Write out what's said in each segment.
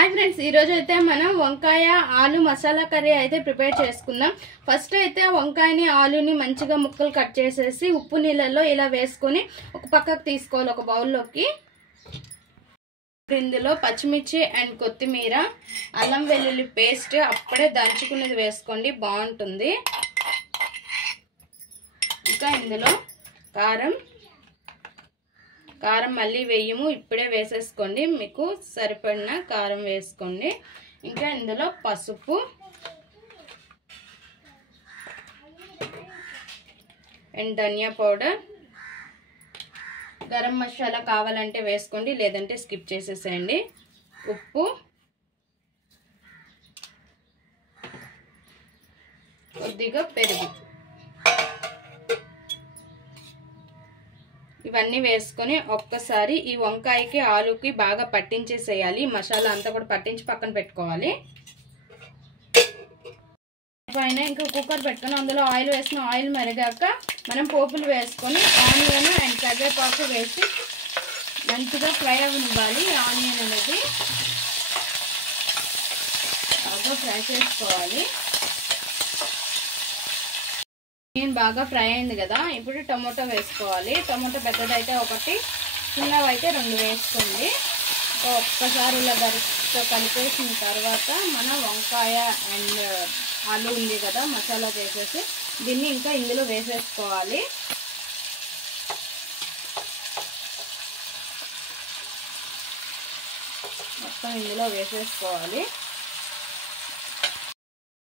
Hi friends అయితే మనం వంకాయ ఆలు మసాలా కర్రీ అయితే ప్రిపేర్ చేసుకుందాం। ఫస్ట్ అయితే వంకాయని ఆలుని మంచిగా ముక్కలు కట్ చేసేసి ఉప్పు నీళ్ళల్లో ఇలా వేసుకొని ఒక పక్కకు తీసుకోవాలి ఒక బౌల్ లోకి। ఇందులో పచ్చిమిర్చి అండ్ కొత్తిమీర అల్లం వెల్లుల్లి పేస్ట్ అప్పుడే దంచుకునేది వేసుకోండి బాగుంటుంది। ఇంకా ఇందులో కారం మళ్ళీ వేయము ఇప్పుడే వేసేసుకోండి మీకు సరిపడిన కారం వేసుకోండి। ఇంకా ఇందులో పసుపు అండ్ ధనియా పౌడర్ గరం మసాలా కావాలంటే వేసుకోండి లేదంటే స్కిప్ చేసేసేయండి। ఉప్పు కొద్దిగా పెరుగు ఇవన్నీ వేసుకొని ఒక్కసారి ఈ వంకాయకి ఆలుకి బాగా పట్టించేసేయాలి। మసాలా అంతా కూడా పట్టించి పక్కన పెట్టుకోవాలి। పైన ఇంకా కుక్కర్ పెట్టుకొని అందులో ఆయిల్ వేసిన ఆయిల్ మరిగాక మనం పోపులు వేసుకొని ఆనియన్ అండ్ కరివేపాకు వేసి మంచిగా ఫ్రై అవ్వాలి। ఆనియన్ అనేది బాగా ఫ్రై చేసుకోవాలి। బాగా ఫ్రై అయింది కదా ఇప్పుడు టమాటో వేసుకోవాలి। టమాటో పెద్దదైతే ఒకటి చిన్నవైతే రెండు వేసుకోండి। ఒక్కసారి ఇలా గరిటతో కలిపేసిన తర్వాత మన వంకాయ అండ్ ఆలు ఉంది కదా మసాలా చేసేసి దీన్ని ఇంకా ఇందులో వేసేసుకోవాలి। మొత్తం ఇందులో వేసేసుకోవాలి।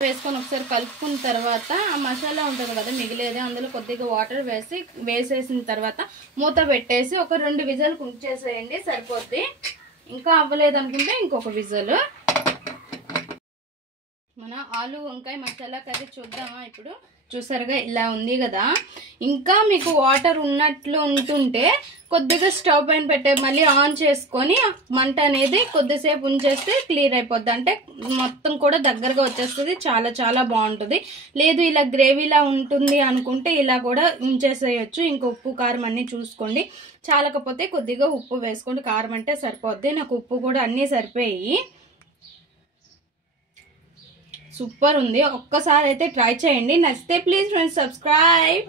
వేసుకొని ఒకసారి కలుపుకున్న తర్వాత ఆ మసాలా ఉంటుంది కదా మిగిలేది అందులో కొద్దిగా వాటర్ వేసేసిన తర్వాత మూత పెట్టేసి ఒక 2 విజిల్ కుక్ చేసేయండి సరిపోద్ది। ఇంకా అవ్వలేదు అనుకుంటే ఇంకొక విజిల్। మన ఆలు వంకాయ మసాలా కర్రీ చూద్దామా। ఇప్పుడు చూసారుగా ఇలా ఉంది కదా ఇంకా మీకు వాటర్ ఉన్నట్లు ఉంటుంటే కొద్దిగా స్టవ్ పైన పెట్టే మళ్ళీ ఆన్ చేసుకొని మంట అనేది కొద్దిసేపు ఉంచేస్తే క్లియర్ అయిపోద్ది। అంటే మొత్తం కూడా దగ్గరగా వచ్చేస్తుంది చాలా చాలా బాగుంటుంది। లేదు ఇలా గ్రేవీలా ఉంటుంది అనుకుంటే ఇలా కూడా ఉంచేసేయచ్చు। ఇంకా ఉప్పు కారం అన్నీ చూసుకోండి చాలకపోతే కొద్దిగా ఉప్పు వేసుకోండి కారం అంటే సరిపోద్ది। నాకు ఉప్పు కూడా అన్నీ సరిపోయి సూపర్ ఉంది। ఒక్కసారి అయితే ట్రై చేయండి నచ్చితే ప్లీజ్ ఫ్రెండ్స్ సబ్స్క్రైబ్।